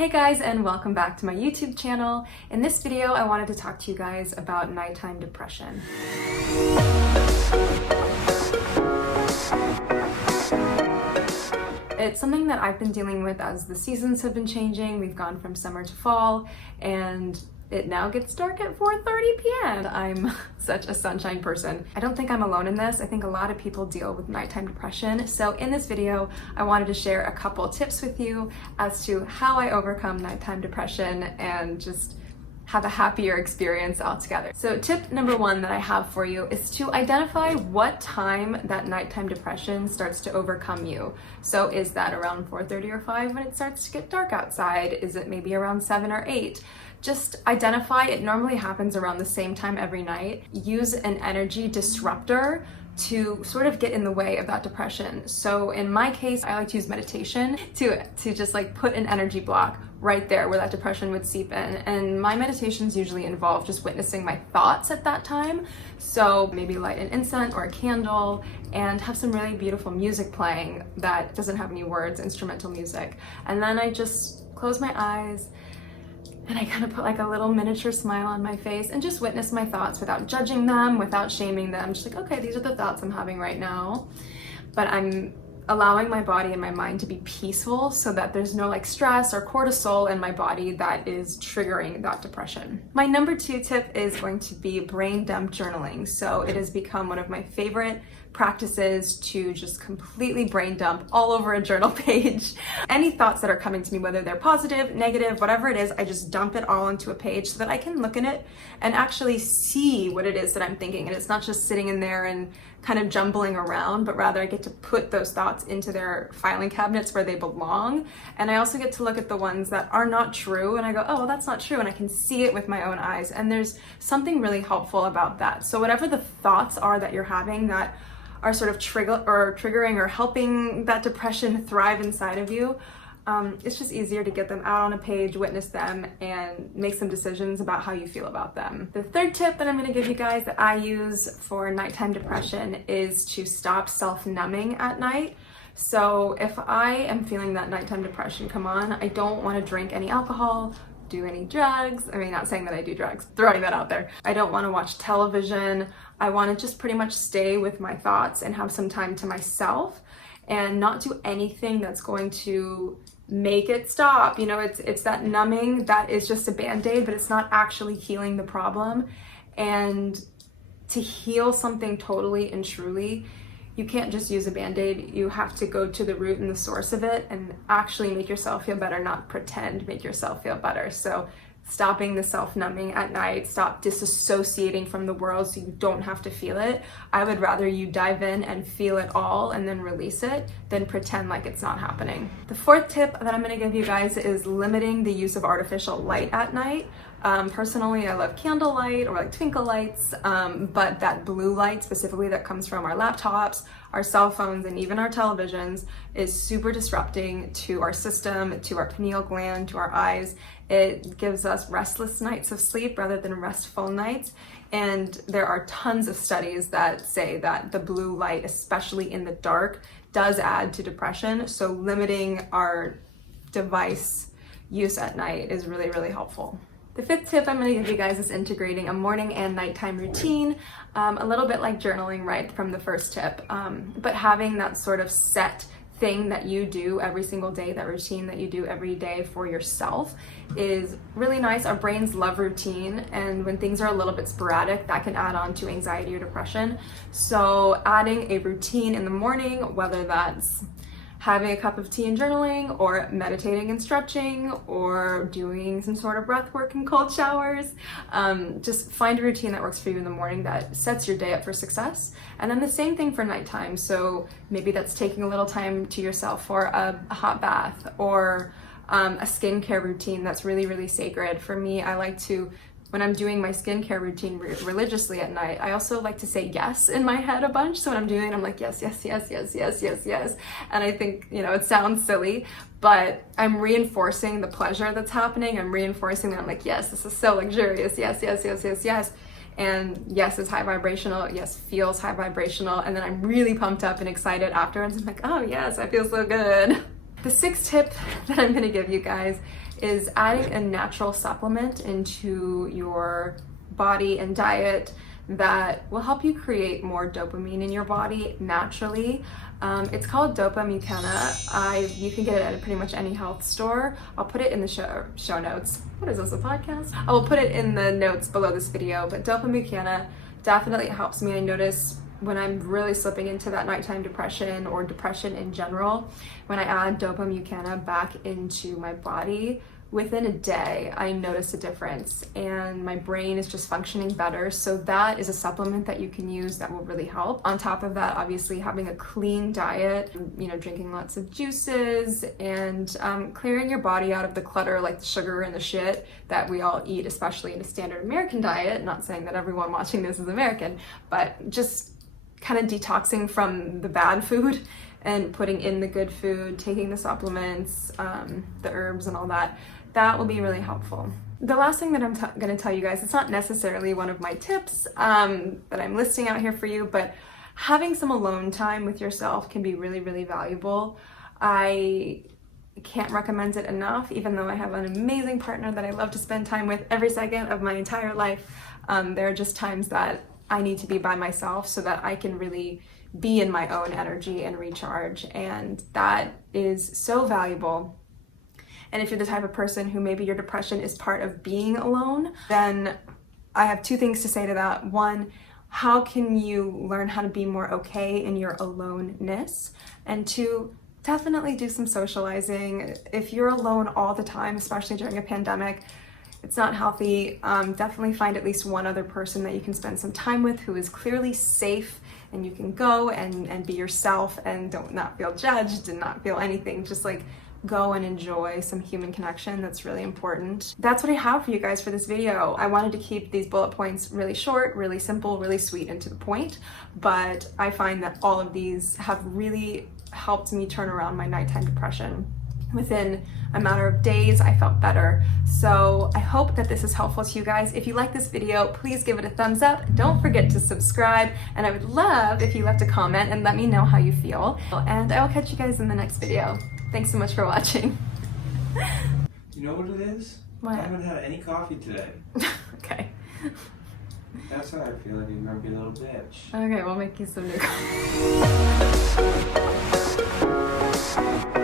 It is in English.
Hey guys, and welcome back to my YouTube channel. In this video, I wanted to talk to you guys about nighttime depression. It's something that I've been dealing with as the seasons have been changing. We've gone from summer to fall, and it now gets dark at 4:30 p.m. I'm such a sunshine person. I don't think I'm alone in this. I think a lot of people deal with nighttime depression. So in this video, I wanted to share a couple tips with you as to how I overcome nighttime depression and just have a happier experience altogether. So tip number one that I have for you is to identify what time that nighttime depression starts to overcome you. So is that around 4:30 or 5 when it starts to get dark outside? Is it maybe around 7 or 8? Just identify. It normally happens around the same time every night. Use an energy disruptor to sort of get in the way of that depression. So in my case, I like to use meditation to just like put an energy block right there where that depression would seep in. And my meditations usually involve just witnessing my thoughts at that time. So maybe light an incense or a candle and have some really beautiful music playing that doesn't have any words, instrumental music. And then I just close my eyes and I kind of put like a little miniature smile on my face and just witness my thoughts without judging them, without shaming them. Just like, okay, these are the thoughts I'm having right now. But I'm allowing my body and my mind to be peaceful so that there's no like stress or cortisol in my body that is triggering that depression. My number 2 tip is going to be brain dump journaling. So it has become one of my favorite practices to just completely brain dump all over a journal page. Any thoughts that are coming to me, whether they're positive, negative, whatever it is, I just dump it all into a page so that I can look at it and actually see what it is that I'm thinking. And it's not just sitting in there and kind of jumbling around, but rather I get to put those thoughts into their filing cabinets where they belong. And I also get to look at the ones that are not true and I go, oh, well, that's not true. And I can see it with my own eyes. And there's something really helpful about that. So whatever the thoughts are that you're having that are sort of triggering or helping that depression thrive inside of you, it's just easier to get them out on a page, witness them, and make some decisions about how you feel about them. The third tip that I'm going to give you guys that I use for nighttime depression is to stop self-numbing at night. So if I am feeling that nighttime depression come on, I don't want to drink any alcohol, do any drugs. I mean, not saying that I do drugs, throwing that out there. I don't want to watch television. I want to just pretty much stay with my thoughts and have some time to myself and not do anything that's going to make it stop. You know, it's that numbing that is just a band-aid, but it's not actually healing the problem. And to heal something totally and truly, you can't just use a band-aid. You have to go to the root and the source of it and actually make yourself feel better, not pretend make yourself feel better. So stopping the self-numbing at night, stop disassociating from the world so you don't have to feel it. I would rather you dive in and feel it all and then release it than pretend like it's not happening. The fourth tip that I'm going to give you guys is limiting the use of artificial light at night. Personally, I love candlelight or like twinkle lights, but that blue light specifically that comes from our laptops, our cell phones, and even our televisions is super disrupting to our system, to our pineal gland, to our eyes. It gives us restless nights of sleep rather than restful nights. And there are tons of studies that say that the blue light, especially in the dark, does add to depression. So limiting our device use at night is really, really helpful. The fifth tip I'm going to give you guys is integrating a morning and nighttime routine, a little bit like journaling right from the first tip, but having that sort of set thing that you do every single day, that routine that you do every day for yourself is really nice. Our brains love routine, and when things are a little bit sporadic, that can add on to anxiety or depression. So adding a routine in the morning, whether that's having a cup of tea and journaling, or meditating and stretching, or doing some sort of breath work and cold showers. Just find a routine that works for you in the morning that sets your day up for success. And then the same thing for nighttime. So maybe that's taking a little time to yourself for a hot bath or a skincare routine that's really, really sacred. For me, I like to, when I'm doing my skincare routine religiously at night, I also like to say yes in my head a bunch. So when I'm doing it, I'm like, yes, yes, yes, yes, yes, yes, yes. And I think, you know, it sounds silly, but I'm reinforcing the pleasure that's happening. I'm reinforcing that I'm like, yes, this is so luxurious. Yes, yes, yes, yes, yes. And yes, it's high vibrational. Yes, feels high vibrational. And then I'm really pumped up and excited afterwards. I'm like, oh yes, I feel so good. The sixth tip that I'm going to give you guys is adding a natural supplement into your body and diet that will help you create more dopamine in your body naturally. It's called Dopa Mucana. You can get it at pretty much any health store. I'll put it in the show notes. What is this, a podcast? I will put it in the notes below this video, but Dopa Mucana definitely helps me. I notice when I'm really slipping into that nighttime depression or depression in general, when I add Dopa Mucana back into my body, within a day, I notice a difference and my brain is just functioning better. So that is a supplement that you can use that will really help. On top of that, obviously having a clean diet, drinking lots of juices and clearing your body out of the clutter, like the sugar and the shit that we all eat, especially in a standard American diet. Not saying that everyone watching this is American, but just kind of detoxing from the bad food and putting in the good food, taking the supplements, the herbs and all that. That will be really helpful. The last thing that I'm going to tell you guys, it's not necessarily one of my tips that I'm listing out here for you, but having some alone time with yourself can be really, really valuable. I can't recommend it enough, even though I have an amazing partner that I love to spend time with every second of my entire life. There are just times that I need to be by myself so that I can really be in my own energy and recharge, and that is so valuable. And if you're the type of person who maybe your depression is part of being alone, then I have two things to say to that. One, how can you learn how to be more okay in your aloneness? And two, definitely do some socializing. If you're alone all the time, especially during a pandemic, it's not healthy. Definitely find at least one other person that you can spend some time with who is clearly safe, and you can go and be yourself and not feel judged and not feel anything. Just like go and enjoy some human connection. That's really important. That's what I have for you guys for this video. I wanted to keep these bullet points really short, really simple, really sweet and to the point, but I find that all of these have really helped me turn around my nighttime depression. Within a matter of days, I felt better. So I hope that this is helpful to you guys. If you like this video, please give it a thumbs up. Don't forget to subscribe. And I would love if you left a comment and let me know how you feel. And I will catch you guys in the next video. Thanks so much for watching. You know what it is? What? I haven't had any coffee today. Okay. That's how I feel. I need to be a little bitch. Okay, we'll make you some new coffee.